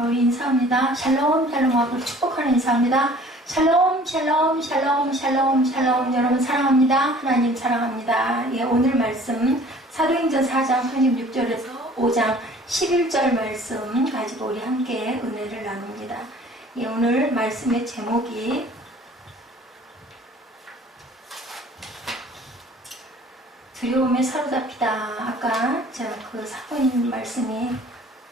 우리 인사합니다. 샬롬 샬롬하고 축복하는 인사합니다. 샬롬 샬롬 샬롬 샬롬 샬롬. 여러분 사랑합니다. 하나님 사랑합니다. 예, 오늘 말씀 사도행전 4장 36절에서 5장 11절 말씀 가지고 우리 함께 은혜를 나눕니다. 예, 오늘 말씀의 제목이 두려움에 사로잡히다. 아까 제가 그 사도님 말씀이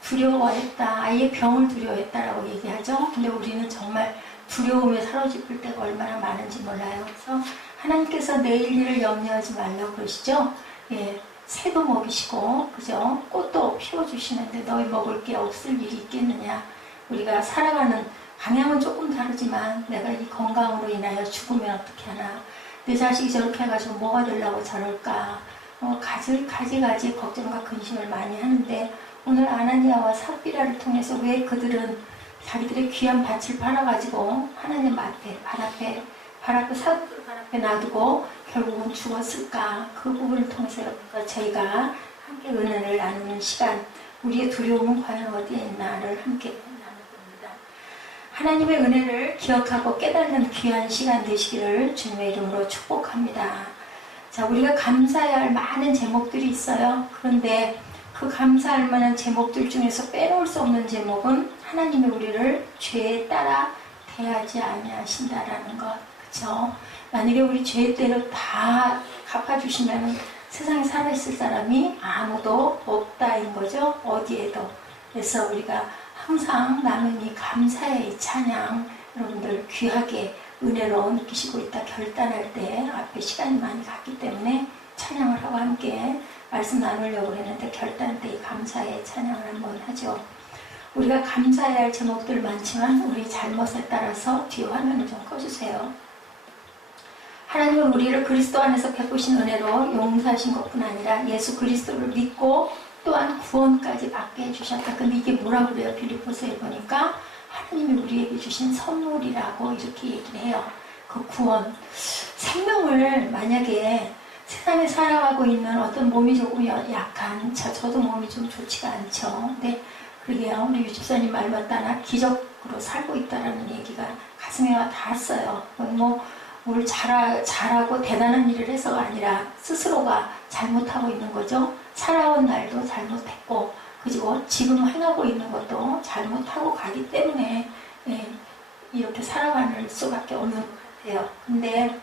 두려워했다. 아예 병을 두려워했다라고 얘기하죠. 근데 우리는 정말 두려움에 사로잡힐 때가 얼마나 많은지 몰라요. 그래서 하나님께서 내일 일을 염려하지 말라고 그러시죠. 예, 새도 먹이시고, 그죠? 꽃도 피워주시는데 너희 먹을 게 없을 일이 있겠느냐. 우리가 살아가는 방향은 조금 다르지만 내가 이 건강으로 인하여 죽으면 어떻게 하나. 내 자식이 저렇게 해가지고 뭐가 되려고 저럴까. 가지 걱정과 근심을 많이 하는데 오늘 아나니아와 삽비라를 통해서 왜 그들은 자기들의 귀한 밭을 팔아가지고 하나님 앞에, 발 앞에 놔두고 결국은 죽었을까. 그 부분을 통해서 저희가 함께 은혜를 나누는 시간, 우리의 두려움은 과연 어디에 있나를 함께 나눌 겁니다. 하나님의 은혜를 기억하고 깨닫는 귀한 시간 되시기를 주님의 이름으로 축복합니다. 자, 우리가 감사해야 할 많은 제목들이 있어요. 그런데 그 감사할 만한 제목들 중에서 빼놓을 수 없는 제목은 하나님이 우리를 죄에 따라 대하지 아니하신다라는 것. 그쵸? 만약에 우리 죄의 때를 다 갚아주시면 세상에 살아있을 사람이 아무도 없다인 거죠. 어디에도. 그래서 우리가 항상 나는 이 감사의 이 찬양 여러분들 귀하게 은혜로 느끼시고 있다 결단할 때 앞에 시간이 많이 갔기 때문에 찬양을 하고 함께 말씀 나누려고 했는데 결단 때 이 감사의 찬양을 한번 하죠. 우리가 감사해야 할 제목들 많지만 우리 잘못에 따라서 뒤에 화면을 좀 꺼주세요. 하나님은 우리를 그리스도 안에서 베푸신 은혜로 용서하신 것뿐 아니라 예수 그리스도를 믿고 또한 구원까지 받게 해주셨다. 근데 이게 뭐라고 그래요? 빌립보서에 보니까 하나님이 우리에게 주신 선물이라고 이렇게 얘기를 해요. 그 구원. 생명을 만약에 세상에 살아가고 있는 어떤 몸이 조금 약한, 저도 몸이 좀 좋지가 않죠. 근데 그러게요. 우리 유집사님 말 맞다나 기적으로 살고 있다라는 얘기가 가슴에 와 닿았어요. 뭘 잘하고 대단한 일을 해서가 아니라 스스로가 잘못하고 있는 거죠. 살아온 날도 잘못했고, 그리고 지금 행하고 있는 것도 잘못하고 가기 때문에 이렇게 살아갈 수밖에 없는 것 같아요. 근데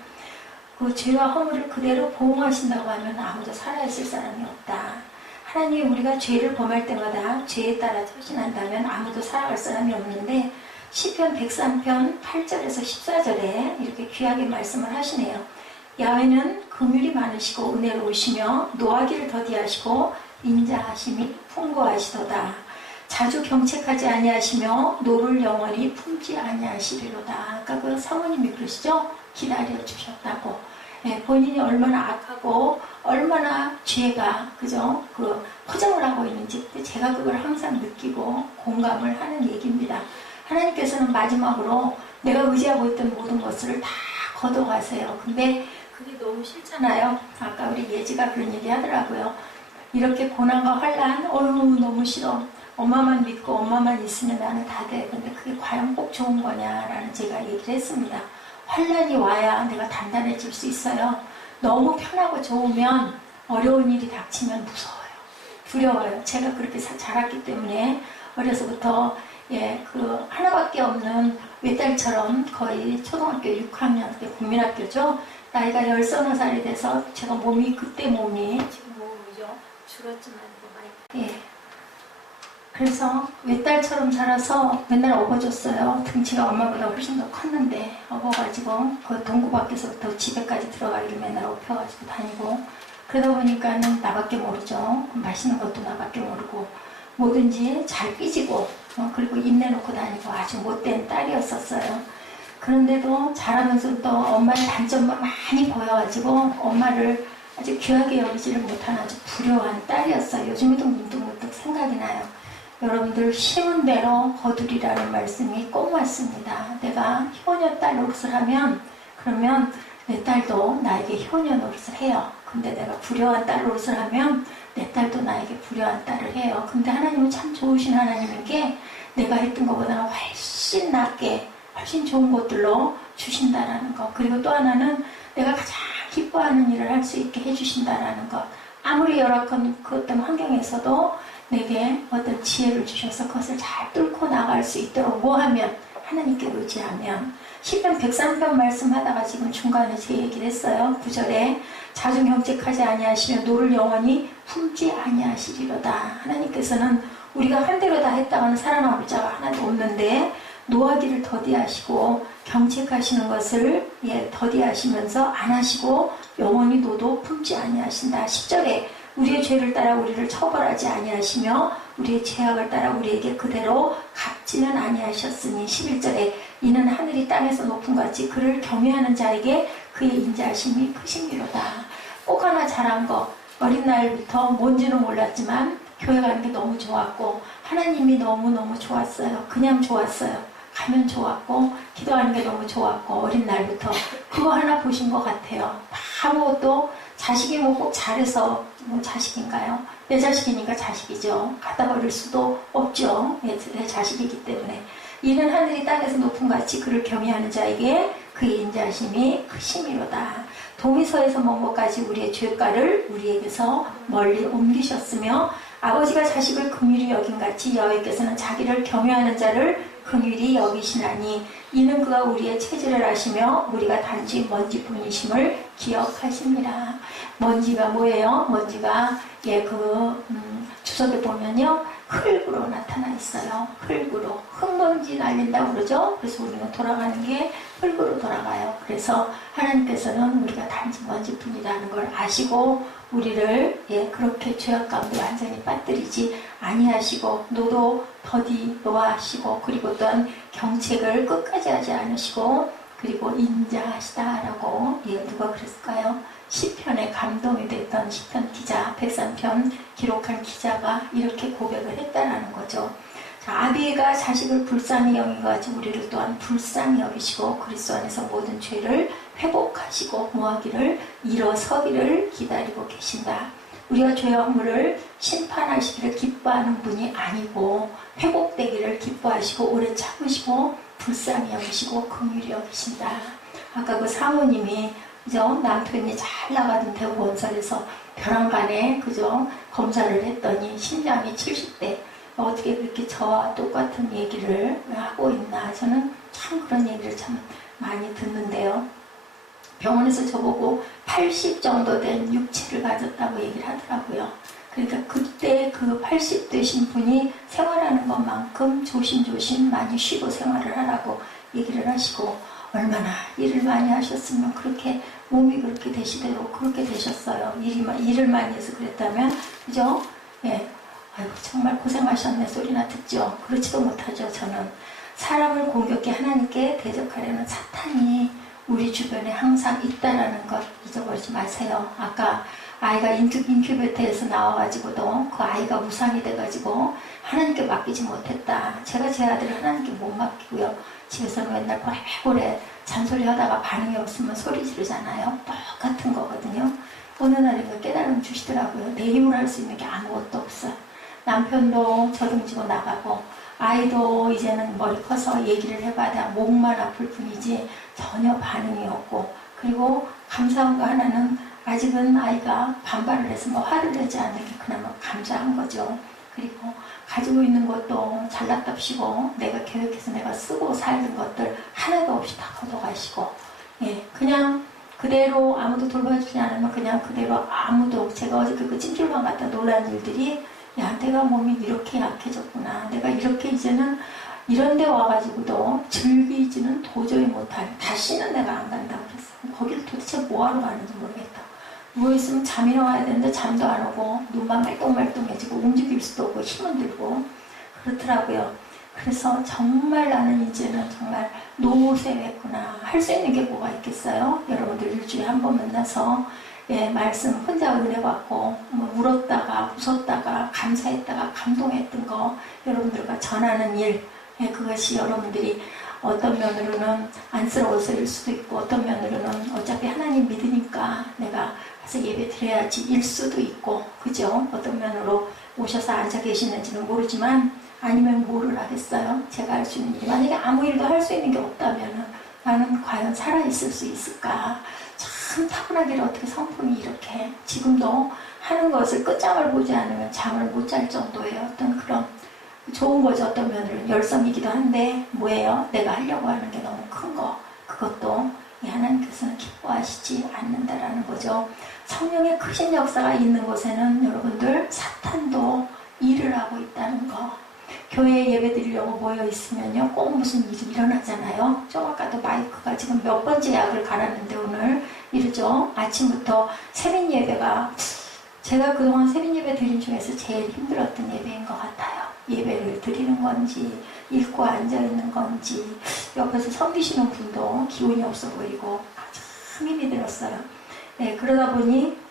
그 죄와 허물을 그대로 보응하신다고 하면 아무도 살아있을 사람이 없다. 하나님이 우리가 죄를 범할 때마다 죄에 따라 처신한다면 아무도 살아갈 사람이 없는데 시편 103편 8절에서 14절에 이렇게 귀하게 말씀을 하시네요. 야훼는 긍휼이 많으시고 은혜로우시며 노하기를 더디하시고 인자하심이 풍부하시도다. 자주 경책하지 아니하시며 노를 영원히 품지 아니하시리로다. 아까 그 사모님이 그러시죠? 기다려 주셨다고. 본인이 얼마나 악하고 얼마나 죄가 그죠? 그 포장을 하고 있는지 제가 그걸 항상 느끼고 공감을 하는 얘기입니다. 하나님께서는 마지막으로 내가 의지하고 있던 모든 것을 다 걷어가세요. 근데 그게 너무 싫잖아요. 아까 우리 예지가 그런 얘기 하더라고요. 이렇게 고난과 환난, 너무 싫어. 엄마만 믿고 엄마만 있으면 나는 다 돼. 근데 그게 과연 꼭 좋은 거냐라는 제가 얘기를 했습니다. 환난이 와야 내가 단단해질 수 있어요. 너무 편하고 좋으면 어려운 일이 닥치면 무서워요. 두려워요. 제가 그렇게 자랐기 때문에 어려서부터 그 하나밖에 없는 외딸처럼 거의 초등학교 6학년 때 국민학교죠. 나이가 10살이 돼서 제가 그때 몸이 지금 몸이죠. 줄었지만 많이. 그래서 외딸처럼 자라서 맨날 업어줬어요. 등치가 엄마보다 훨씬 더 컸는데 업어가지고 그 동구 밖에서부터 집에까지 들어가기를 맨날 업혀가지고 다니고 그러다 보니까는 나밖에 모르죠. 맛있는 것도 나밖에 모르고 뭐든지 잘 삐지고 그리고 인내놓고 다니고 아주 못된 딸이었었어요. 그런데도 자라면서 또 엄마의 단점만 많이 보여가지고 엄마를 아주 귀하게 여기지를 못한 아주 불효한 딸이었어요. 요즘에도 문득문득 생각이 나요. 여러분들 심은 대로 거두리라는 말씀이 꼭 맞습니다. 내가 효녀 딸 노릇을 하면 그러면 내 딸도 나에게 효녀 노릇을 해요. 근데 내가 불효한 딸 노릇을 하면 내 딸도 나에게 불효한 딸을 해요. 근데 하나님은 참 좋으신 하나님인 게 내가 했던 것보다는 훨씬 낫게 훨씬 좋은 것들로 주신다라는 것. 그리고 또 하나는 내가 가장 기뻐하는 일을 할 수 있게 해주신다라는 것. 아무리 열악한 그 어떤 환경에서도 내게 어떤 지혜를 주셔서 그것을 잘 뚫고 나갈 수 있도록 뭐 하면 하나님께 의지하면 시편 103편 말씀하다가 지금 중간에 제 얘기를 했어요. 9절에 자주 경책하지 아니하시며 노를 영원히 품지 아니하시리로다. 하나님께서는 우리가 한 대로 다 했다가는 살아남을 자가 하나도 없는데 노하기를 더디하시고 경책하시는 것을 더디하시면서 안 하시고 영원히 노도 품지 아니하신다. 10절에 우리의 죄를 따라 우리를 처벌하지 아니하시며 우리의 죄악을 따라 우리에게 그대로 갚지는 아니하셨으니 11절에 이는 하늘이 땅에서 높은 것 같이 그를 경외하는 자에게 그의 인자하심이 크심이로다. 꼭 하나 잘한 거 어린 날부터 뭔지는 몰랐지만 교회 가는 게 너무 좋았고 하나님이 너무너무 좋았어요. 그냥 좋았어요. 가면 좋았고 기도하는 게 너무 좋았고 어린 날부터 그거 하나 보신 것 같아요. 아무것도 자식이 뭐 꼭 잘해서 뭐 자식인가요? 내 자식이니까 자식이죠. 갖다 버릴 수도 없죠. 내 자식이기 때문에. 이는 하늘이 땅에서 높은 같이 그를 경외하는 자에게 그의 인자하심이 크심이로다. 동의서에서 먼 것까지 우리의 죄가를 우리에게서 멀리 옮기셨으며 아버지가 자식을 긍휼히 여긴같이 여호와께서는 자기를 경외하는 자를 긍휼히 여기시나니 이는 그가 우리의 체질을 아시며 우리가 단지 먼지뿐이심을 기억하십니다. 먼지가 뭐예요? 먼지가 주석에 보면요 흙으로 나타나 있어요. 흙으로 흙먼지 날린다고 그러죠. 그래서 우리는 돌아가는 게 흙으로 돌아가요. 그래서 하나님께서는 우리가 단지 먼지뿐이라는 걸 아시고 우리를 그렇게 죄악 가운데 완전히 빠뜨리지 아니하시고 노도 더디 노하시고 그리고 또한 경책을 끝까지 하지 않으시고 그리고 인자하시다라고 누가 그랬을까요? 시편에 감동이 됐던 시편 기자 103편 기록한 기자가 이렇게 고백을 했다라는 거죠. 자, 아비가 자식을 불쌍히 여기가지고 우리를 또한 불쌍히 여기시고 그리스도 안에서 모든 죄를 회복하시고 모하기를 일어서기를 기다리고 계신다. 우리가 죄악물을 심판하시기를 기뻐하는 분이 아니고 회복되기를 기뻐하시고 오래 참으시고 불쌍히 여기시고 긍휼히 여기신다. 아까 그 사모님이 그죠? 남편이 잘 나가던 대구건설에서 벼랑간에 그죠? 검사를 했더니 심장이 70대. 어떻게 그렇게 저와 똑같은 얘기를 하고 있나. 저는 참 그런 얘기를 참 많이 듣는데요. 병원에서 저보고 80 정도 된 육체를 가졌다고 얘기를 하더라고요. 그러니까 그때 그 80 되신 분이 생활하는 것만큼 조심조심 많이 쉬고 생활을 하라고 얘기를 하시고 얼마나 일을 많이 하셨으면 그렇게 몸이 그렇게 되시대로 그렇게 되셨어요. 일을 많이 해서 그랬다면 그죠? 예. 아이고 정말 고생하셨네 소리나 듣죠. 그렇지도 못하죠. 저는 사람을 공격해 하나님께 대적하려는 사탄이 우리 주변에 항상 있다라는 것 잊어버리지 마세요. 아까 아이가 인큐베이터에서 나와가지고도 그 아이가 무상이 돼가지고 하나님께 맡기지 못했다. 제가 제 아들을 하나님께 못 맡기고요. 집에서는 맨날 고래고래 잔소리 하다가 반응이 없으면 소리 지르잖아요. 똑같은 거거든요. 어느 날인가 깨달음 주시더라고요. 내 힘으로 할 수 있는 게 아무것도 없어요. 남편도 저등지고 나가고 아이도 이제는 머리 커서 얘기를 해봐야 목만 아플 뿐이지 전혀 반응이 없고 그리고 감사한 거 하나는 아직은 아이가 반발을 해서 뭐 화를 내지 않는 게 그나마 감사한 거죠. 그리고 가지고 있는 것도 잘났답시고 내가 계획해서 내가 쓰고 살던 것들 하나도 없이 다 걷어가시고 그냥 그대로 아무도 돌봐주지 않으면 그냥 그대로 아무도 제가 어저께 그 찜질방 갔다 놀란 일들이 야 내가 몸이 이렇게 약해졌구나 내가 이렇게 이제는 이런 데 와가지고도 즐기지는 도저히 못할 다시는 내가 안 간다고 그랬어. 거기를 도대체 뭐하러 가는지 모르겠다. 누워있으면 잠이나 와야 되는데 잠도 안 오고 눈만 말똥말똥해지고 움직일 수도 없고 힘은 들고 그렇더라고요. 그래서 정말 나는 이제는 정말 노쇠했구나. 할 수 있는 게 뭐가 있겠어요? 여러분들 일주일에 한 번 만나서 말씀 혼자 은혜 받고 뭐 울었다가 웃었다가 감사했다가 감동했던 거 여러분들과 전하는 일 그것이 여러분들이 어떤 면으로는 안쓰러워서일 수도 있고 어떤 면으로는 어차피 하나님 믿으니까 내가 가서 예배 드려야지 일 수도 있고 그죠? 어떤 면으로 오셔서 앉아 계시는지는 모르지만 아니면 뭐를 하겠어요? 제가 할 수 있는 일. 만약에 아무 일도 할 수 있는 게 없다면 나는 과연 살아있을 수 있을까? 참 타고나기를 어떻게 성품이 이렇게 지금도 하는 것을 끝장을 보지 않으면 잠을 못 잘 정도의 어떤 그런 좋은 거죠. 어떤 면으로는 열성이기도 한데 뭐예요? 내가 하려고 하는 게 너무 큰 거. 그것도 이 하나님께서는 기뻐하시지 않는다라는 거죠. 성령의 크신 역사가 있는 곳에는 여러분들 사탄도 일을 하고 있다는 거. 교회에 예배 드리려고 모여 있으면요, 꼭 무슨 일이 일어나잖아요. 좀 아까도 마이크가 지금 몇 번째 약을 갈았는데 오늘 이러죠. 아침부터 세민 예배가 제가 그동안 세민 예배 드린 중에서 제일 힘들었던 예배인 것 같아요. 예배를 드리는 건지 읽고 앉아있는 건지 옆에서 섬기시는 분도 기운이 없어 보이고 참 힘이 들었어요. 네, 그러다 보니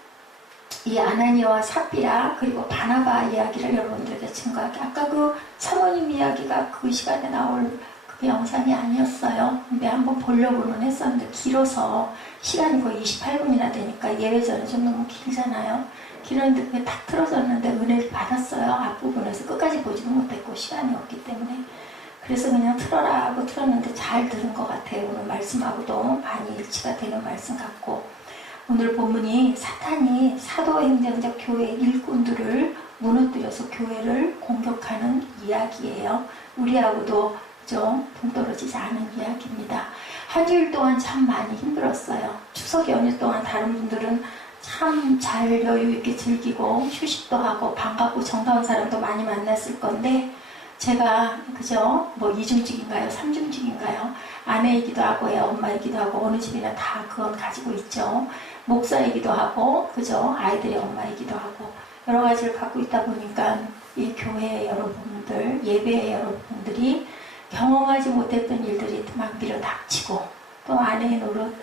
이 아나니아와 삽비라 그리고 바나바 이야기를 여러분들에게 증거하게 아까 그 사모님 이야기가 그 시간에 나올 그 영상이 아니었어요. 근데 한번 보려고는 했었는데 길어서 시간이 거의 28분이나 되니까 예배 전에 좀 너무 길잖아요. 길었는데 그게 딱 틀어졌는데 은혜를 받았어요. 앞부분에서 끝까지 보지는 못했고 시간이 없기 때문에. 그래서 그냥 틀어라 하고 틀었는데 잘 들은 것 같아요. 오늘 말씀하고도 많이 일치가 되는 말씀 같고, 오늘 본문이 사탄이 사도행전적 교회 일꾼들을 무너뜨려서 교회를 공격하는 이야기예요. 우리하고도 좀 동떨어지지 않은 이야기입니다. 한 주일 동안 참 많이 힘들었어요. 추석 연휴 동안 다른 분들은 참 잘 여유있게 즐기고 휴식도 하고 반갑고 정다운 사람도 많이 만났을 건데, 제가 그죠? 뭐 이중직인가요? 삼중직인가요? 아내이기도 하고 애 엄마이기도 하고 어느 집이나 다 그건 가지고 있죠. 목사이기도 하고 그죠? 아이들의 엄마이기도 하고 여러 가지를 갖고 있다 보니까 이 교회의 여러분들, 예배의 여러분들이 경험하지 못했던 일들이 막 밀어닥치고 또 아내의 노릇,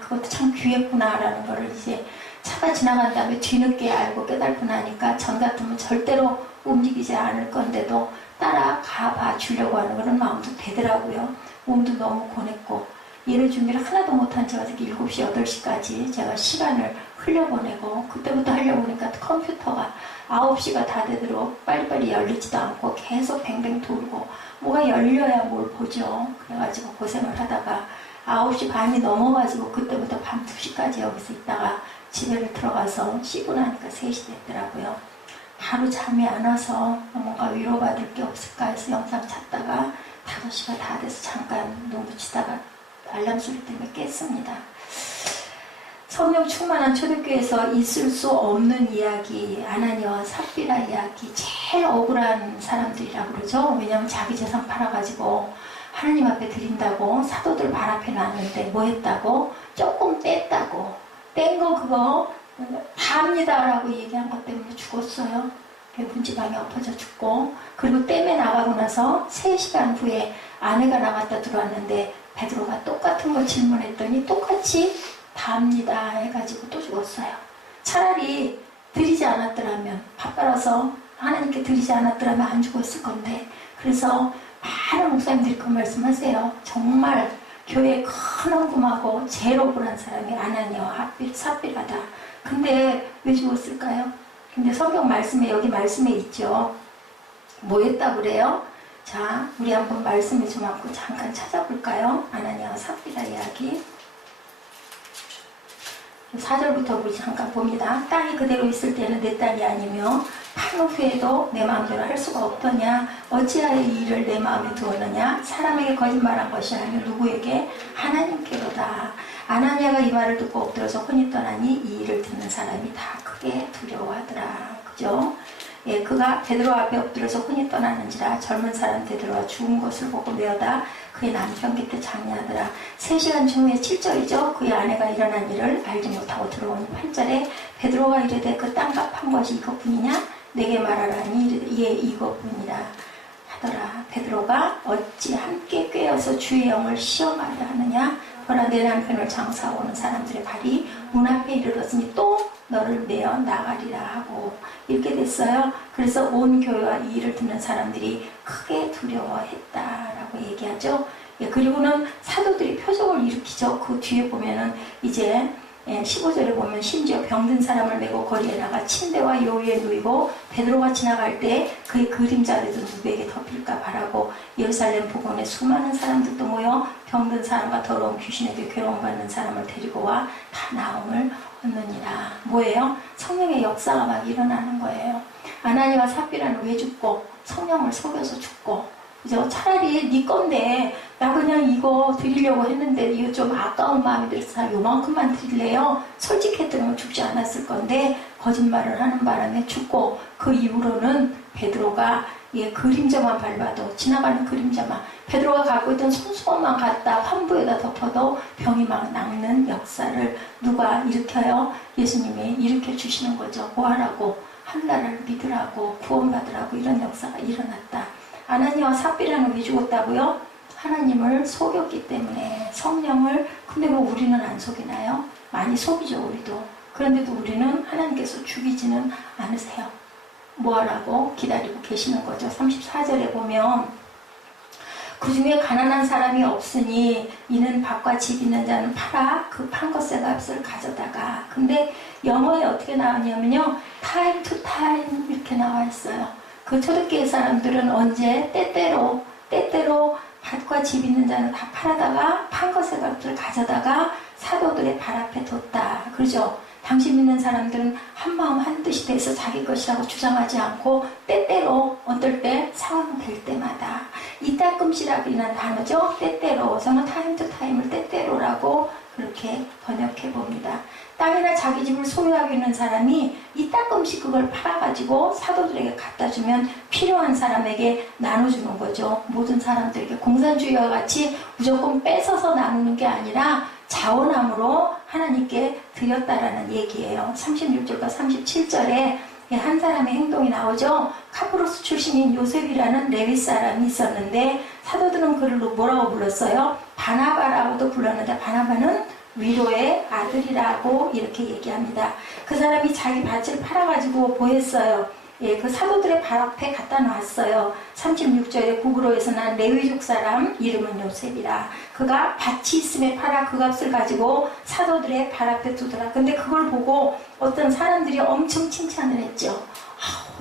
그것도 참 귀했구나라는 거를 이제 차가 지나간 다음에 뒤늦게 알고 깨닫고 나니까 전 같으면 절대로 움직이지 않을 건데도 따라가 봐 주려고 하는 그런 마음도 되더라고요. 몸도 너무 고냈고 일을 준비를 하나도 못한 채가 7시, 8시까지 제가 시간을 흘려보내고 그때부터 하려고 하니까 컴퓨터가 9시가 다 되도록 빨리빨리 열리지도 않고 계속 뱅뱅 돌고 뭐가 열려야 뭘 보죠. 그래가지고 고생을 하다가 9시 반이 넘어가지고 그때부터 밤 2시까지 여기서 있다가 집에를 들어가서 씻고 나니까 3시 됐더라고요. 바로 잠이 안 와서 뭔가 위로받을 게 없을까 해서 영상 찾다가 5시가 다 돼서 잠깐 눈 붙이다가 알람 소리 때문에 깼습니다. 성령 충만한 초대교회에서 있을 수 없는 이야기, 아나니아와 삽비라 이야기, 제일 억울한 사람들이라고 그러죠. 왜냐하면 자기 재산 팔아가지고 하나님 앞에 드린다고 사도들 발 앞에 놨는데 뭐 했다고? 조금 뗐다고. 뗀 거 그거 다 합니다 라고 얘기한 것 때문에 죽었어요. 문지방에 엎어져 죽고, 그리고 댐에 나가고 나서 3시간 후에 아내가 나갔다 들어왔는데 베드로가 똑같은 거 질문했더니 똑같이 다 합니다 해가지고 또 죽었어요. 차라리 드리지 않았더라면, 밥 빨아서 하나님께 드리지 않았더라면 안 죽었을 건데, 그래서 많은 목사님들이 그 말씀하세요. 정말 교회에 큰 헌금하고 제일 억울한 사람이 아나니아와 삽비라다. 근데 왜 죽었을까요? 근데 성경 말씀에, 여기 말씀에 있죠. 뭐 했다고 그래요? 자, 우리 한번 말씀에 좀 한번 잠깐 찾아볼까요? 아나니아와 삽비라 이야기. 4절부터 우리 잠깐 봅니다. 땅이 그대로 있을 때는 내 딸이 아니며 판 후에도 내 마음대로 할 수가 없더냐? 어찌하여 이 일을 내 마음에 두었느냐? 사람에게 거짓말한 것이 아니요 누구에게? 하나님께로다. 아나니아가 이 말을 듣고 엎드려서 혼이 떠나니 이 일을 듣는 사람이 다 크게 두려워하더라. 그죠? 예, 그가 베드로 앞에 엎드려서 혼이 떠나는지라 젊은 사람 베드로가 죽은 것을 보고 메어다 그의 남편 곁에 장례하더라. 3시간 후에 7절이죠. 그의 아내가 일어난 일을 알지 못하고 들어오니 8절에 베드로가 이르되 그 땅값 한 것이 이것뿐이냐? 내게 말하라니 예 이것뿐이라 하더라. 베드로가 어찌 함께 꿰어서 주의 영을 시험하려 하느냐? 보라 내 남편을 장사하고 오는 사람들의 발이 문 앞에 이르렀으니 또 너를 메어 나가리라 하고 이렇게 됐어요. 그래서 온 교회와 이 일을 듣는 사람들이 크게 두려워했다라고 얘기하죠. 예, 그리고는 사도들이 표적을 일으키죠. 그 뒤에 보면은 이제 15절에 보면 심지어 병든 사람을 메고 거리에 나가 침대와 요위에 누이고 베드로가 지나갈 때 그의 그림자라도 누구에게 덮일까 바라고 예루살렘 북원에 수많은 사람들도 모여 병든 사람과 더러운 귀신에게 괴로움받는 사람을 데리고 와 다 나음을 얻느니라. 뭐예요? 성령의 역사가 막 일어나는 거예요. 아나니와 삽비라는 왜 죽고 성령을 속여서 죽고, 그죠? 차라리 네 건데 나 그냥 이거 드리려고 했는데 이거 좀 아까운 마음이 들어서 요만큼만 드릴래요. 솔직했더니 죽지 않았을 건데 거짓말을 하는 바람에 죽고, 그 이후로는 베드로가 그림자만 밟아도, 지나가는 그림자만, 베드로가 갖고 있던 손수건만 갖다 환부에다 덮어도 병이 막 낫는 역사를 누가 일으켜요? 예수님이 일으켜 주시는 거죠. 뭐하라고? 하늘나라를 믿으라고, 구원받으라고. 이런 역사가 일어났다. 아나니와 삽비라는 왜 죽었다고요? 하나님을 속였기 때문에. 성령을. 근데 뭐 우리는 안 속이나요? 많이 속이죠, 우리도. 그런데도 우리는 하나님께서 죽이지는 않으세요. 뭐하라고? 기다리고 계시는 거죠. 34절에 보면 그 중에 가난한 사람이 없으니 이는 밭과 집 있는 자는 팔아 그 판 것의 값을 가져다가. 근데 영어에 어떻게 나왔냐면요, time to time 이렇게 나와 있어요. 그 초대교회 사람들은 언제? 때때로 밭과 집 있는 자는 다 팔아다가 판 것의 값을 가져다가 사도들의 발 앞에 뒀다. 그러죠? 당신 믿는 사람들은 한마음 한뜻이 돼서 자기 것이라고 주장하지 않고 때때로, 어떨 때? 상황 될 때마다. 이따금씨라는 단어죠. 때때로. 저는 타임 투 타임을 때때로라고 그렇게 번역해 봅니다. 땅이나 자기 집을 소유하고 있는 사람이 이따금씩 그걸 팔아가지고 사도들에게 갖다 주면 필요한 사람에게 나눠주는 거죠. 모든 사람들에게. 공산주의와 같이 무조건 뺏어서 나누는 게 아니라 자원함으로 하나님께 드렸다라는 얘기예요. 36절과 37절에 한 사람의 행동이 나오죠. 카프로스 출신인 요셉이라는 레위 사람이 있었는데 사도들은 그를 뭐라고 불렀어요? 바나바라고도 불렀는데, 바나바는 위로의 아들이라고 이렇게 얘기합니다. 그 사람이 자기 밭을 팔아가지고 보였어요. 그 사도들의 발 앞에 갖다 놨어요. 36절에 구브로에서 난 레위족 사람 이름은 요셉이라. 그가 밭이 있음에 팔아 그 값을 가지고 사도들의 발 앞에 두더라. 근데 그걸 보고 어떤 사람들이 엄청 칭찬을 했죠.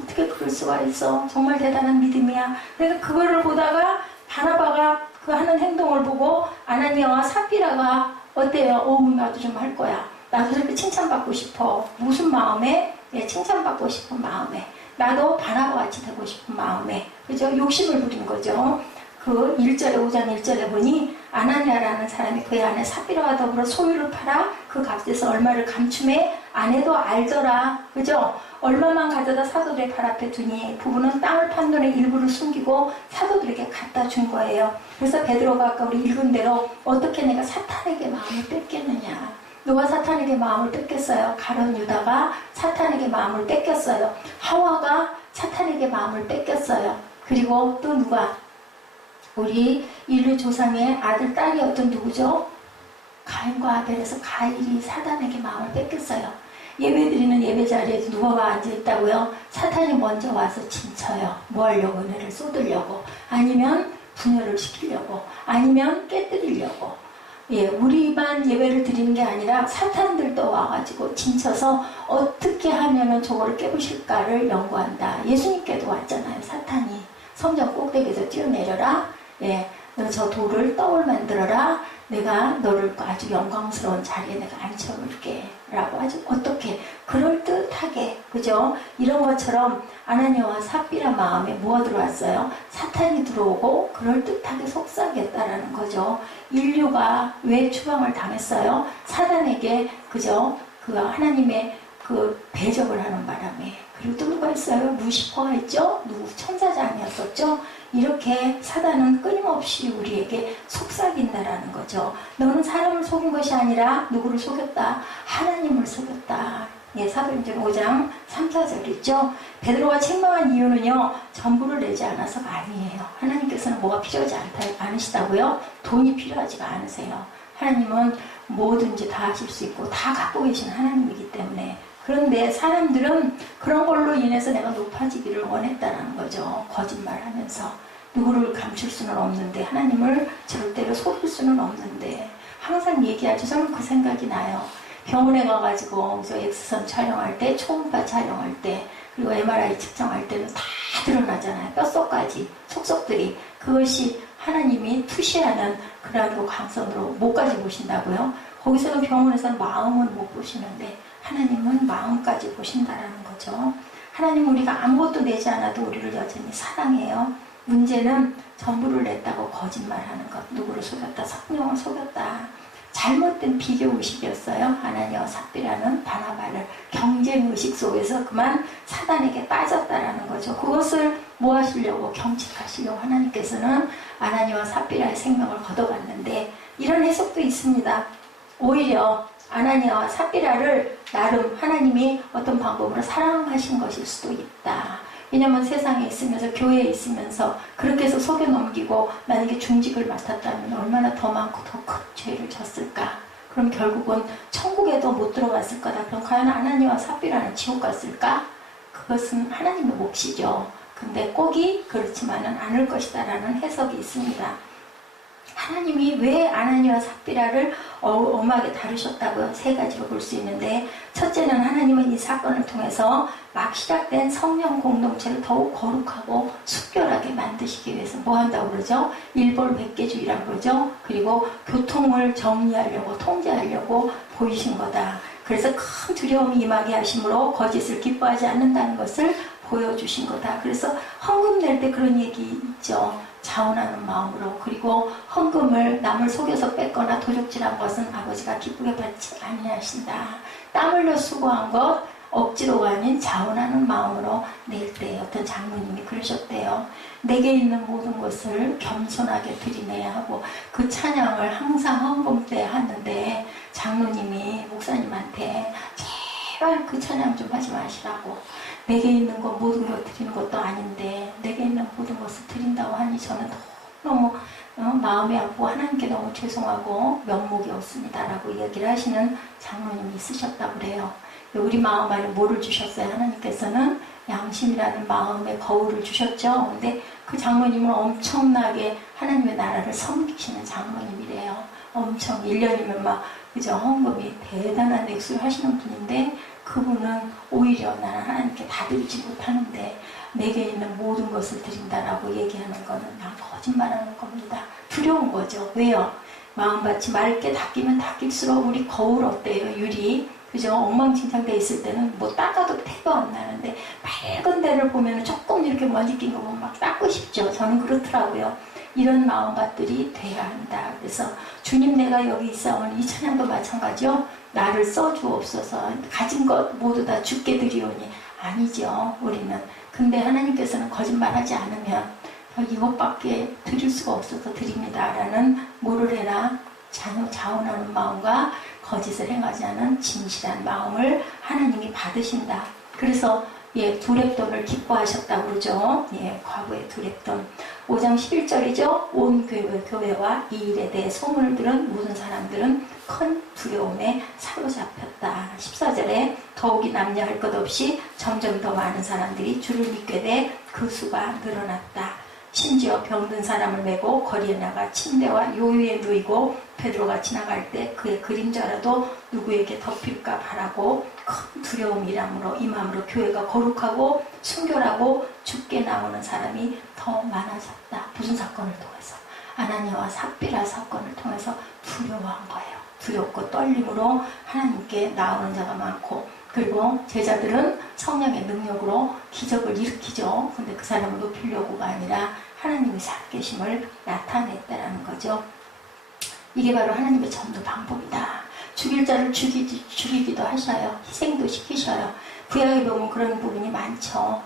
어떻게 그럴 수가 있어. 정말 대단한 믿음이야. 그래서 그거를 보다가 바나바가 그 하는 행동을 보고 아나니아와 삽비라가 어때요? 나도 좀 할 거야. 나도 저렇게 칭찬받고 싶어. 무슨 마음에? 칭찬받고 싶은 마음에. 나도 바나바 같이 되고 싶은 마음에. 그죠? 욕심을 부린 거죠. 그 1절에, 5장 1절에 보니 아나니아라는 사람이 그의 아내 삽비라와 더불어 소유를 팔아 그 값에서 얼마를 감춤해 아내도 알더라. 그죠? 얼마만 가져다 사도들의 발 앞에 두니 부부는 땅을 판 돈의 일부를 숨기고 사도들에게 갖다 준 거예요. 그래서 베드로가 아까 우리 읽은 대로 어떻게 내가 사탄에게 마음을 뺏겠느냐. 누가 사탄에게 마음을 뺏겼어요? 가룟 유다가 사탄에게 마음을 뺏겼어요. 하와가 사탄에게 마음을 뺏겼어요. 그리고 또 누가? 우리 인류 조상의 아들, 딸이었던 누구죠? 가인과 아벨에서 가인이 사탄에게 마음을 뺏겼어요. 예배드리는 예배 자리에도 누가 앉아있다고요? 사탄이 먼저 와서 진쳐요. 뭐 하려고? 은혜를 쏟으려고. 아니면 분열을 시키려고. 아니면 깨뜨리려고. 우리만 예배를 드리는 게 아니라 사탄들도 와가지고 진쳐서 어떻게 하면은 저거를 깨부실까를 연구한다. 예수님께도 왔잖아요. 사탄이. 성전 꼭대기에서 뛰어내려라. 너 저 돌을 떡을 만들어라. 내가 너를 아주 영광스러운 자리에 내가 앉혀놓을게. 라고 아주 어떻게 그럴듯하게, 그죠? 이런 것처럼 아나니아와 삽비라 마음에 뭐가 들어왔어요? 사탄이 들어오고 그럴듯하게 속삭였다라는 거죠. 인류가 왜 추방을 당했어요? 사단에게, 그죠? 그 하나님의 그 배적을 하는 바람에. 그리고 또 누가 있어요? 루시퍼가 있죠? 누구? 천사장이었었죠? 이렇게 사단은 끊임없이 우리에게 속삭인다라는 거죠. 너는 사람을 속인 것이 아니라 누구를 속였다? 하나님을 속였다. 사도행전 5장 3, 4절 있죠? 베드로가 책망한 이유는요, 전부를 내지 않아서가 아니에요. 하나님께서는 뭐가 필요하지 않으시다고요? 돈이 필요하지가 않으세요. 하나님은 뭐든지 다 하실 수 있고 다 갖고 계신 하나님이기 때문에. 그런데 사람들은 그런 걸로 인해서 내가 높아지기를 원했다는 거죠. 거짓말하면서. 누구를 감출 수는 없는데, 하나님을 절대로 속일 수는 없는데. 항상 얘기하죠. 저는 그 생각이 나요. 병원에 가가지고 저 엑스선 촬영할 때, 초음파 촬영할 때, 그리고 MRI 측정할 때는 다 드러나잖아요. 뼛속까지, 속속들이. 그것이 하나님이 투시하는 그러한 광선으로 목까지 보신다고요. 거기서는 병원에서는 마음은 못 보시는데 하나님은 마음까지 보신다라는 거죠. 하나님은 우리가 아무것도 내지 않아도 우리를 여전히 사랑해요. 문제는 전부를 냈다고 거짓말하는 것. 누구를 속였다, 성령을 속였다. 잘못된 비교의식이었어요. 아나니아와 삽비라는 바나바를 경쟁의식 속에서 그만 사단에게 빠졌다라는 거죠. 그것을 뭐 하시려고? 경직하시려고 하나님께서는 아나니아와 삽비라의 생명을 걷어갔는데 이런 해석도 있습니다. 오히려 아나니아와 삽비라를 나름 하나님이 어떤 방법으로 사랑하신 것일 수도 있다. 왜냐면 세상에 있으면서 교회에 있으면서 그렇게 해서 속여 넘기고 만약에 중직을 맡았다면 얼마나 더 많고 더 큰 죄를 졌을까. 그럼 결국은 천국에도 못 들어갔을 거다. 그럼 과연 아나니아와 삽비라는 지옥 갔을까? 그것은 하나님의 몫이죠. 근데 꼭이 그렇지만은 않을 것이다 라는 해석이 있습니다. 하나님이 왜 아나니아와 삽비라를 엄하게 다루셨다고요? 세 가지로 볼 수 있는데, 첫째는 하나님은 이 사건을 통해서 막 시작된 성령 공동체를 더욱 거룩하고 순결하게 만드시기 위해서 뭐 한다고 그러죠? 일벌백계주의라고 그러죠? 그리고 교통을 정리하려고, 통제하려고 보이신 거다. 그래서 큰 두려움이 임하게 하심으로 거짓을 기뻐하지 않는다는 것을 보여주신 거다. 그래서 헌금 낼 때 그런 얘기 있죠. 자원하는 마음으로. 그리고 헌금을 남을 속여서 뺏거나 도적질한 것은 아버지가 기쁘게 받지 아니하신다. 땀 흘려 수고한 것 억지로가 아닌 자원하는 마음으로 낼 때 어떤 장로님이 그러셨대요. 내게 있는 모든 것을 겸손하게 드리내야 하고 그 찬양을 항상 헌금 때 하는데 장로님이 목사님한테 제발 그 찬양 좀 하지 마시라고. 내게 있는 것 모든 걸 드리는 것도 아닌데 내게 있는 모든 것을 드린다고 하니 저는 너무 마음이 아프고 하나님께 너무 죄송하고 면목이 없습니다 라고 얘기를 하시는 장로님이 있으셨다고 그래요. 우리 마음 안에 뭐를 주셨어요? 하나님께서는 양심이라는 마음의 거울을 주셨죠. 근데 그 장로님은 엄청나게 하나님의 나라를 섬기시는 장로님이래요. 엄청 1년이면 막 그죠? 헌금이 대단한 액수를 하시는 분인데 그분은 오히려 나는 하나님께 다 드리지 못하는데 내게 있는 모든 것을 드린다라고 얘기하는 거는 난 거짓말하는 겁니다. 두려운 거죠. 왜요? 마음밭이 맑게 닦이면 닦일수록 우리 거울 어때요? 유리. 그죠? 엉망진창돼 있을 때는 뭐 닦아도 태가 안 나는데 밝은 데를 보면 조금 이렇게 먼지 낀 거 보면 막 닦고 싶죠. 저는 그렇더라고요. 이런 마음밭들이 돼야 한다. 그래서 주님 내가 여기 있사오니 이 찬양도 마찬가지요. 나를 써주옵소서. 가진 것 모두 다 주께 드리오니. 아니죠. 우리는. 근데 하나님께서는 거짓말하지 않으면 이것밖에 드릴 수가 없어서 드립니다. 라는 뭐를 해라? 자원하는 마음과 거짓을 행하지 않은 진실한 마음을 하나님이 받으신다. 그래서 두렙돈을 기뻐하셨다고 그러죠. 과거의 두렙돈. 5장 11절이죠. 온 교회와 이 일에 대해 소문을 들은 모든 사람들은 큰 두려움에 사로잡혔다. 14절에 더욱이 남녀할 것 없이 점점 더 많은 사람들이 주를 믿게 돼 그 수가 늘어났다. 심지어 병든 사람을 메고 거리에 나가 침대와 요유에 누이고 베드로가 지나갈 때 그의 그림자라도 누구에게 덮일까 바라고 큰 두려움이람으로 이 마음으로 교회가 거룩하고 순결하고 죽게 나오는 사람이 더 많아졌다. 무슨 사건을 통해서? 아나니아와 삽비라 사건을 통해서 두려워한 거예요. 두렵고 떨림으로 하나님께 나오는 자가 많고 그리고 제자들은 성령의 능력으로 기적을 일으키죠. 근데 그 사람을 높이려고가 아니라 하나님의 살아계심을 나타냈다라는 거죠. 이게 바로 하나님의 전도 방법이다. 죽일 자를 죽이기도 하셔요. 희생도 시키셔요. 구약에 보면 그런 부분이 많죠.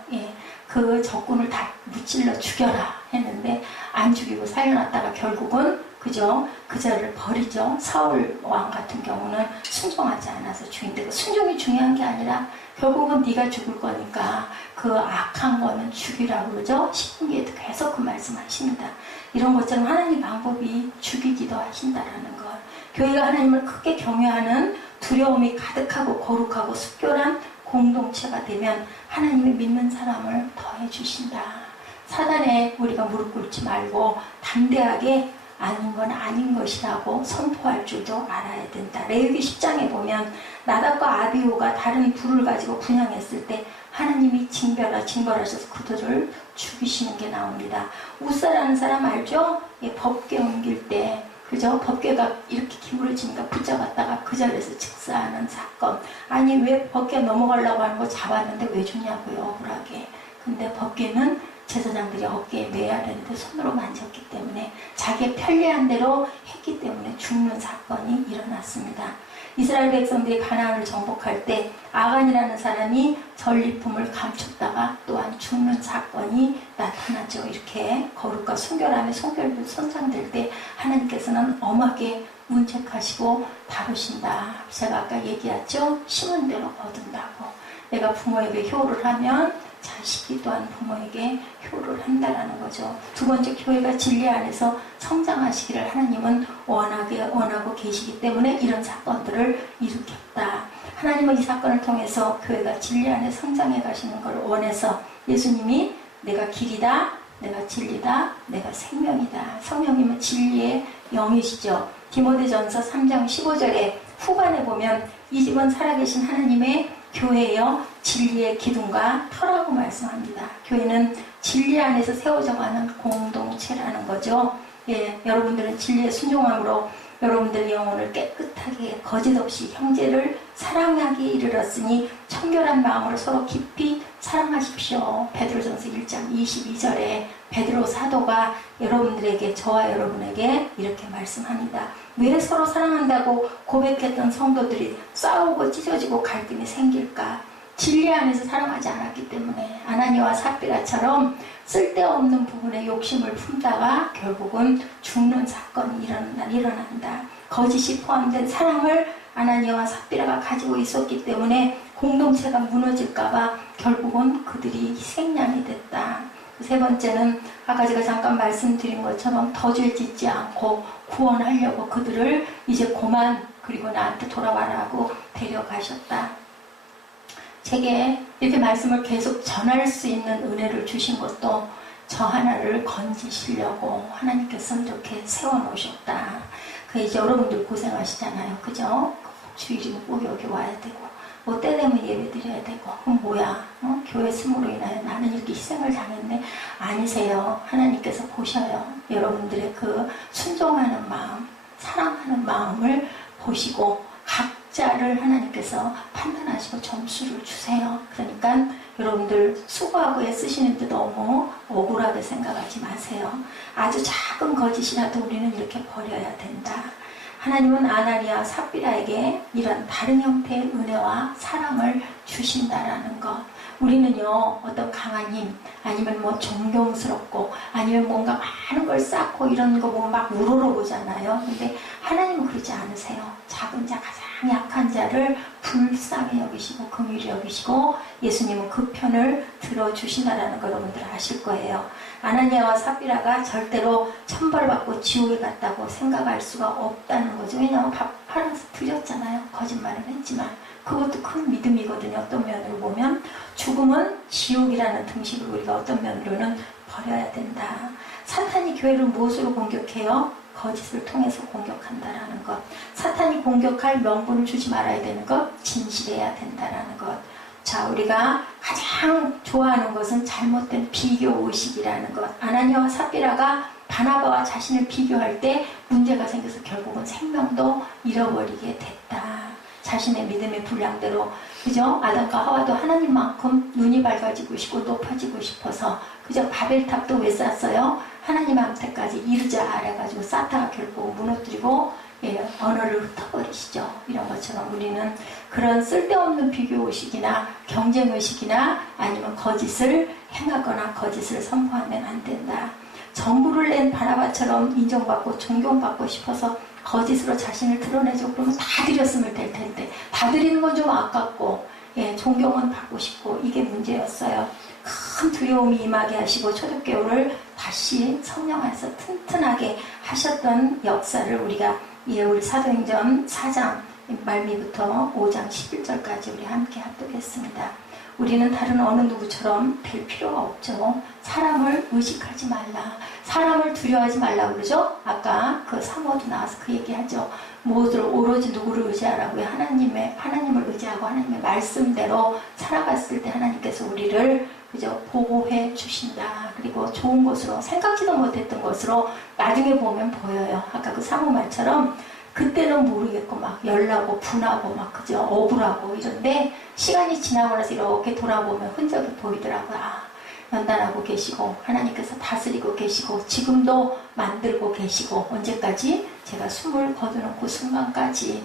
그 적군을 다 무찔러 죽여라 했는데 안 죽이고 살려놨다가 결국은 그죠? 그 자를 버리죠. 사울 왕 같은 경우는 순종하지 않아서 죽인데 그 순종이 중요한 게 아니라 결국은 네가 죽을 거니까 그 악한 거는 죽이라고 그러죠. 신명기에도 계속 그 말씀하십니다. 이런 것처럼 하나님 방법이 죽이기도 하신다라는 것. 교회가 하나님을 크게 경외하는 두려움이 가득하고 거룩하고 순결한 공동체가 되면 하나님을 믿는 사람을 더해 주신다. 사단에 우리가 무릎 꿇지 말고 담대하게 아닌 건 아닌 것이라고 선포할 줄도 알아야 된다. 레위기 10장에 보면 나답과 아비후가 다른 불을 가지고 분향했을 때 하나님이 징벌하셔서 그들을 죽이시는 게 나옵니다. 우사라는 사람 알죠? 예, 법궤 옮길 때 그죠? 법궤가 이렇게 기울어지니까 붙잡았다가 그 자리에서 즉사하는 사건. 아니 왜 법궤 넘어가려고 하는 거 잡았는데 왜 죽냐고요, 억울하게. 근데 법궤는 제사장들이 어깨에 매야 되는데 손으로 만졌기 때문에 자기의 편리한 대로 했기 때문에 죽는 사건이 일어났습니다. 이스라엘 백성들이 가나안을 정복할 때 아간이라는 사람이 전리품을 감췄다가 또한 죽는 사건이 나타나죠. 이렇게 거룩과 순결함의 성결도 손상될 때 하나님께서는 엄하게 문책하시고 다루신다. 제가 아까 얘기했죠. 심은 대로 거둔다고. 내가 부모에게 효를 하면 자식이 또한 부모에게 효를 한다라는 거죠. 두 번째, 교회가 진리 안에서 성장하시기를 하나님은 원하고 계시기 때문에 이런 사건들을 일으켰다. 하나님은 이 사건을 통해서 교회가 진리 안에 성장해 가시는 걸 원해서 예수님이 내가 길이다, 내가 진리다, 내가 생명이다. 성령님은 진리의 영이시죠. 디모데전서 3장 15절에 후반에 보면 이 집은 살아계신 하나님의 교회여 진리의 기둥과 터라고 말씀합니다. 교회는 진리 안에서 세워져가는 공동체라는 거죠. 예, 여러분들은 진리에 순종함으로 여러분들의 영혼을 깨끗하게 거짓없이 형제를 사랑하기에 이르렀으니 청결한 마음으로 서로 깊이 사랑하십시오. 베드로전서 1장 22절에 베드로 사도가 여러분들에게, 저와 여러분에게 이렇게 말씀합니다. 왜 서로 사랑한다고 고백했던 성도들이 싸우고 찢어지고 갈등이 생길까? 진리 안에서 사랑하지 않았기 때문에. 아나니와 삽비라처럼 쓸데없는 부분에 욕심을 품다가 결국은 죽는 사건이 일어난다. 거짓이 포함된 사랑을 아나니와 삽비라가 가지고 있었기 때문에 공동체가 무너질까봐 결국은 그들이 희생양이 됐다. 세 번째는 아까 제가 잠깐 말씀드린 것처럼 더 죄 짓지 않고 구원하려고 그들을 이제 그만, 그리고 나한테 돌아와라고 데려가셨다. 제게 이렇게 말씀을 계속 전할 수 있는 은혜를 주신 것도 저 하나를 건지시려고 하나님께서 이렇게 세워놓으셨다. 그 이제 여러분들 고생하시잖아요. 그죠? 주일이면 꼭 여기 와야 되고 뭐 때 되면 예배 드려야 되고. 그럼 뭐야? 교회 스므로 인하여 나는 이렇게 희생을 당했네. 아니세요. 하나님께서 보셔요. 여러분들의 그 순종하는 마음, 사랑하는 마음을 보시고 각자를 하나님께서 판단하시고 점수를 주세요. 그러니까 여러분들 수고하고 애쓰시는데 너무 억울하게 생각하지 마세요. 아주 작은 거짓이라도 우리는 이렇게 버려야 된다. 하나님은 아나니아 삽비라에게 이런 다른 형태의 은혜와 사랑을 주신다라는 것. 우리는요, 어떤 강한 힘, 아니면 뭐 존경스럽고, 아니면 뭔가 많은 걸 쌓고 이런 거 보면 막 우러러보잖아요. 근데 하나님은 그러지 않으세요. 작은 자, 가장 약한 자를 불쌍히 여기시고, 긍휼히 여기시고, 예수님은 그 편을 들어주신다라는 걸 여러분들 아실 거예요. 아나니아와 삽비라가 절대로 천벌받고 지옥에 갔다고 생각할 수가 없다는 거죠. 왜냐하면 밥 팔아서 드렸잖아요. 거짓말을 했지만. 그것도 큰 믿음이거든요. 어떤 면으로 보면 죽음은 지옥이라는 등식을 우리가 어떤 면으로는 버려야 된다. 사탄이 교회를 무엇으로 공격해요? 거짓을 통해서 공격한다라는 것. 사탄이 공격할 명분을 주지 말아야 되는 것. 진실해야 된다라는 것. 자, 우리가 가장 좋아하는 것은 잘못된 비교의식이라는 것. 아나니아와 삽비라가 바나바와 자신을 비교할 때 문제가 생겨서 결국은 생명도 잃어버리게 됐다. 자신의 믿음의 분량대로, 그죠? 아담과 하와도 하나님만큼 눈이 밝아지고 싶고 높아지고 싶어서, 그죠? 바벨탑도 왜 쌌어요? 하나님한테까지 이르자 아래가지고 쌓다가 결국 무너뜨리고, 예, 언어를 흩어버리시죠. 이런 것처럼 우리는 그런 쓸데없는 비교의식이나 경쟁의식이나 아니면 거짓을 행하거나 거짓을 선포하면 안 된다. 전부를 낸 바나바처럼 인정받고 존경받고 싶어서 거짓으로 자신을 드러내죠. 그러면 다 드렸으면 될 텐데 다 드리는 건 좀 아깝고, 예, 존경은 받고 싶고, 이게 문제였어요. 큰 두려움이 임하게 하시고 초대교회를 다시 성령 안에서 튼튼하게 하셨던 역사를 우리가, 예, 우리 사도행전 4장 말미부터 5장 11절까지 우리 함께 합독했습니다. 우리는 다른 어느 누구처럼 될 필요가 없죠. 사람을 의식하지 말라. 사람을 두려워하지 말라 그러죠. 아까 그 사모도 나와서 그 얘기하죠. 모두 오로지 누구를 의지하라고요. 하나님을 의지하고 하나님의 말씀대로 살아갔을 때 하나님께서 우리를 그저 보호해 주신다. 그리고 좋은 것으로 생각지도 못했던 것으로 나중에 보면 보여요. 아까 그 사모 말처럼 그때는 모르겠고 막 열나고 분하고 막 그저 억울하고 이런데 시간이 지나고 나서 이렇게 돌아보면 흔적이 보이더라고요. 아, 연단하고 계시고 하나님께서 다스리고 계시고 지금도 만들고 계시고 언제까지 제가 숨을 거두는 그 순간까지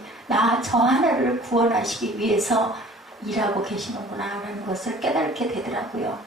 저 하나를 구원하시기 위해서 일하고 계시는구나 라는 것을 깨닫게 되더라고요.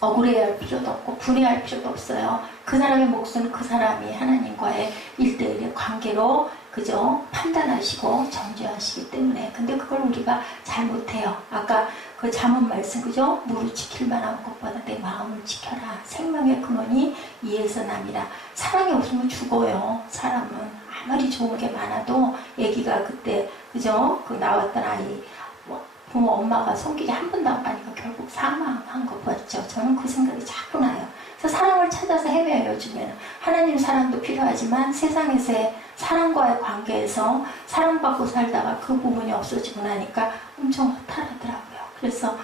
억울해야 할 필요도 없고 분해할 필요도 없어요. 그 사람의 몫은 그 사람이 하나님과의 1대1의 관계로 그저 판단하시고 정죄하시기 때문에. 근데 그걸 우리가 잘 못해요. 아까 그 잠언 말씀 그죠? 무릇 지킬 만한 것보다 내 마음을 지켜라. 생명의 근원이 이에서 남이라. 사랑이 없으면 죽어요. 사람은 아무리 좋은 게 많아도 애기가 그때 그죠? 그 나왔던 아이 부모 엄마가 손길이 한 번도 안 가니까 결국 사망한 거 봤죠. 저는 그 생각이 자꾸 나요. 그래서 사랑을 찾아서 헤매요. 요즘에는 하나님 사랑도 필요하지만 세상에서의 사랑과의 관계에서 사랑받고 살다가 그 부분이 없어지고 나니까 엄청 허탈하더라고요. 그래서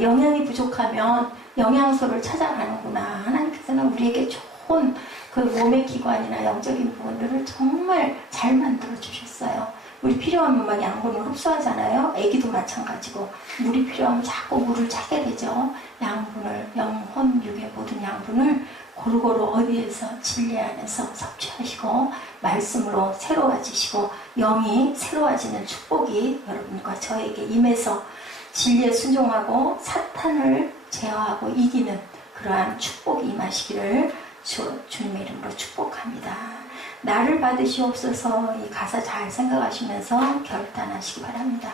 영양이 부족하면 영양소를 찾아가는구나. 하나님께서는 우리에게 좋은 그 몸의 기관이나 영적인 부분들을 정말 잘 만들어 주셨어요. 물이 필요하면 막 양분을 흡수하잖아요. 애기도 마찬가지고 물이 필요하면 자꾸 물을 찾게 되죠. 양분을 영혼 육의 모든 양분을 골고루 어디에서 진리 안에서 섭취하시고 말씀으로 새로워지시고 영이 새로워지는 축복이 여러분과 저에게 임해서 진리에 순종하고 사탄을 제어하고 이기는 그러한 축복이 임하시기를 주님의 이름으로 축복합니다. 나를 받으시옵소서. 이 가사 잘 생각하시면서 결단하시기 바랍니다.